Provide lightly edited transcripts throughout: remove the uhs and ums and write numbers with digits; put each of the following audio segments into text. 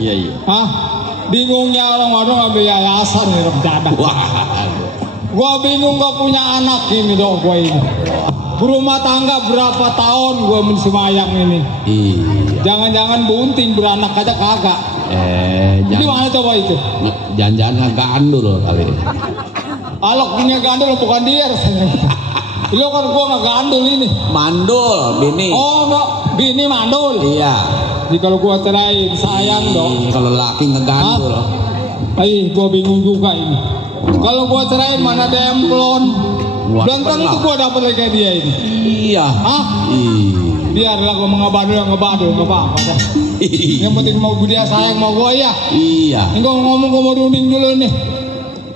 Iya iya. Hah? Bingungnya orang-orang ngambil yayasan nih rencana. Wah. Gua bingung gak punya anak ini dong gua ini. Berumah tangga berapa tahun gua mensemayang ini. Iya. Jangan-jangan bunting beranak aja kagak. Jadi mana coba itu? Jangan-jangan nggak gandul kali. Alok punya gandul bukan dia rasanya. Lo kan gua nggak gandul ini. Mandul, bini. Oh enggak, bini mandul. Iya. Jadi kalau gua cerain sayang dong. Kalau laki ngegandul. Gua bingung juga ini. Kalau gua cerain mana demplon. Dan kan itu gua dapat lagi kayak dia ini. Iya. Hah? Biarlah gua ngebadul nggak apa-apa. Yang penting mau dia sayang mau gua ya. Iya. Ini gua ngomong gua mau runding dulu nih.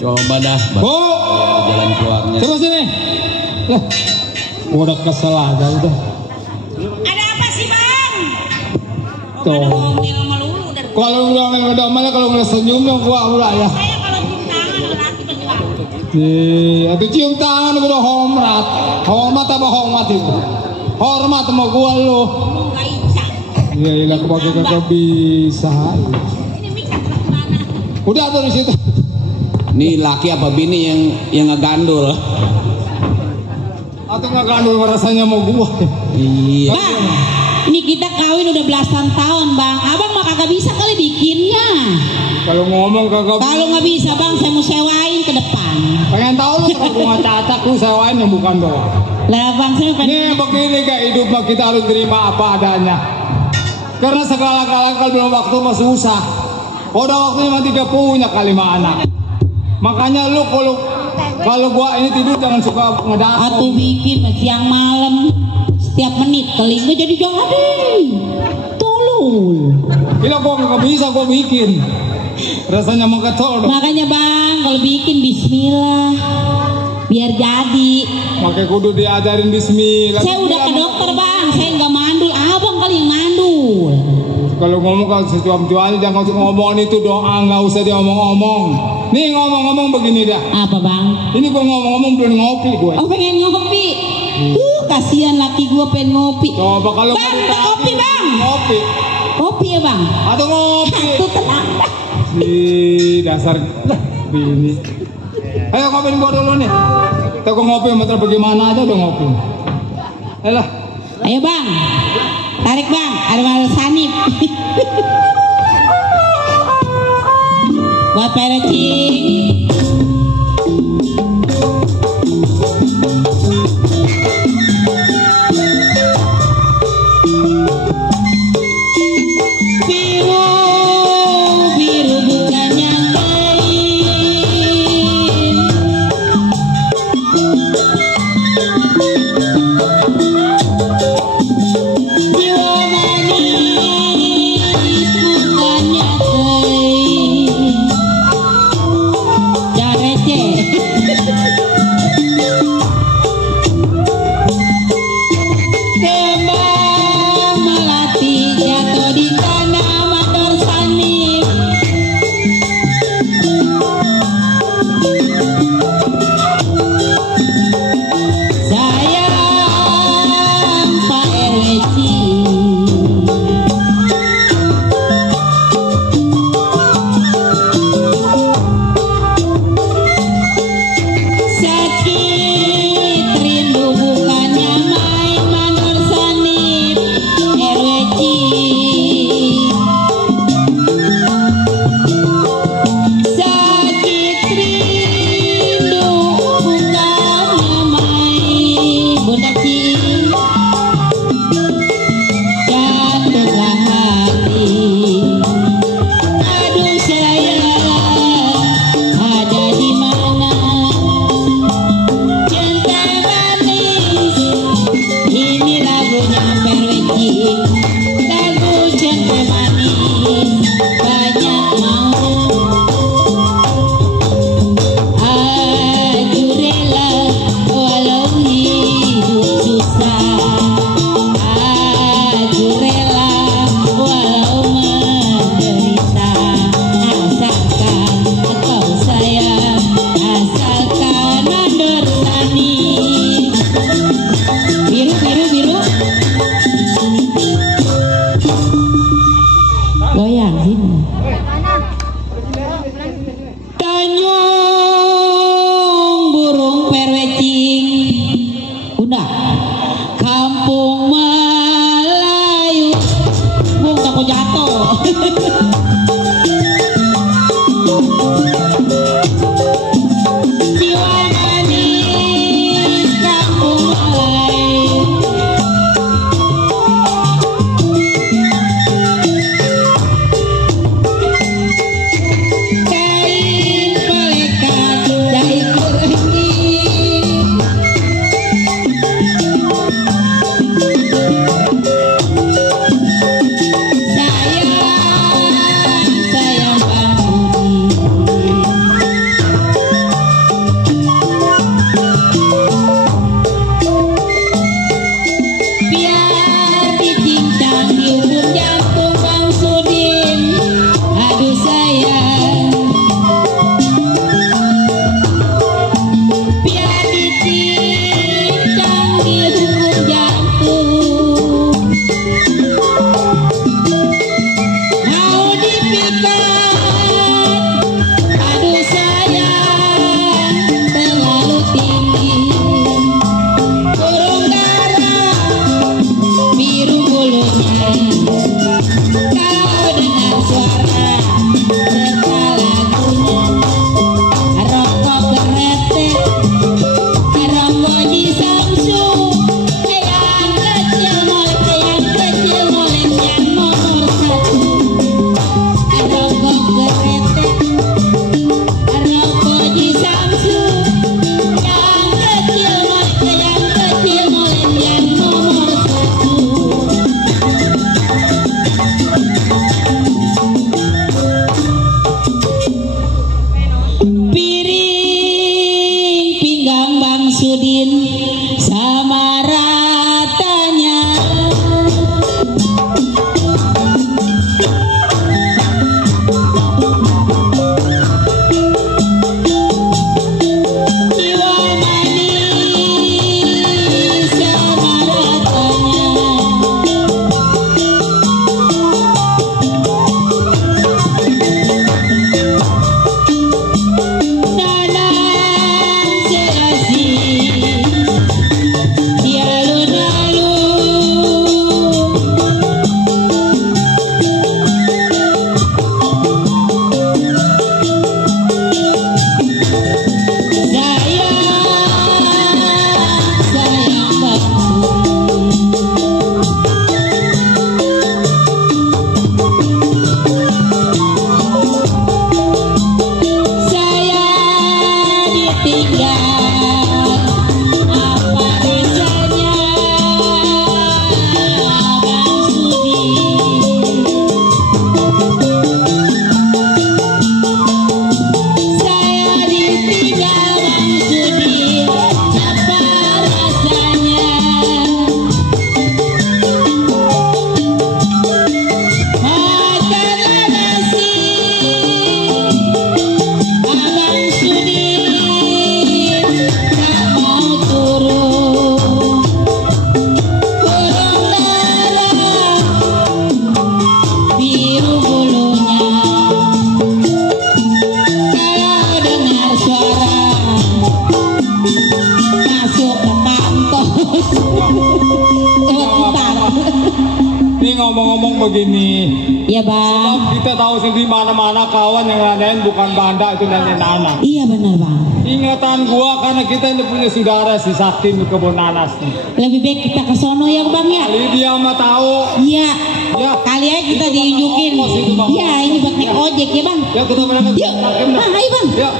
Coba dah. Jalan keluarnya. Coba sini. Lah, gua udah kesel aja udah. Ada apa sih bang? Tuh. Kalau udah ngedamel kalau ngeliat senyumnya gua udah ya. Saya kalau cium tangan laki bagaimana? Itu cium tangan udah hormat. Hormat apa hormat itu? Hormat sama gua lu. Nggak bisa. Iya ilah kagak bisa. Ini mixer kemana? Udah tuh di situ. Ini laki apa bini yang ngegandul? Atau nggak gandul rasanya mau gua. Iya. Bang, ini kita kawin udah belasan tahun bang. Abang mah kagak bisa kali bikinnya. Kalau ngomong kagak. Kalau nggak bisa bang, saya mau sewain ke depan. Pengen tahu lu kalau gua cacak lu sewain yang bukan doang. Lah bang, saya pengen. Nih begini kayak hidup mah kita harus terima apa adanya. Karena segala-galanya kalau belum waktu mah susah. Udah waktunya mah tiga punya kali mah anak. Makanya lu kalau gua ini tidur jangan suka ngedakon. Atau bikin siang malam setiap menit telinga jadi tolol. Gila gua nggak bisa gua bikin. Rasanya mau ketol dong. Makanya bang kalau bikin bismillah biar jadi. Makanya kudu diajarin bismillah. Saya udah ke dokter bang, saya nggak mandul. Abang kali yang mandul. Kalau ngomong kalau secuam-cuam jangan ngomong itu doa, nggak usah diomong-omong. Nih ngomong-ngomong begini dah. Apa bang? Ini gua ngomong-ngomong belum ngopi gue. Oh pengen ngopi. Kasihan laki gua pengen ngopi. Coba kalau bang, udah kopi bang. Ngopi. Kopi ya bang. Atau ngopi. Tuh tenang. Si dasar bini. Ayo ngopiin gua dulu nih. Kita gua ngopi mater bagaimana aja udah ngopi. Ayolah. Ayo bang. Tarik bang, ada malu sanip. Buat perecing. Biru bukan yang lain. Jiwa manis bukan yang lain. begini. Iya bang. Sebab kita tahu sendiri mana-mana kawan yang nanyain bukan banda itu nanyain anak. Iya benar bang. Ingatan gua karena kita ini punya saudara si Sakti di kebun nanas nih. Lebih baik kita ke sono ya bang ya. Kali dia mah tahu. Iya. Ya. Kali aja kita Itu diunjukin. Bang Ongkos itu, Bang. Iya ini buat naik ojek ya bang. Ya kita berangkat. Yuk. Bang ayo bang. Ya.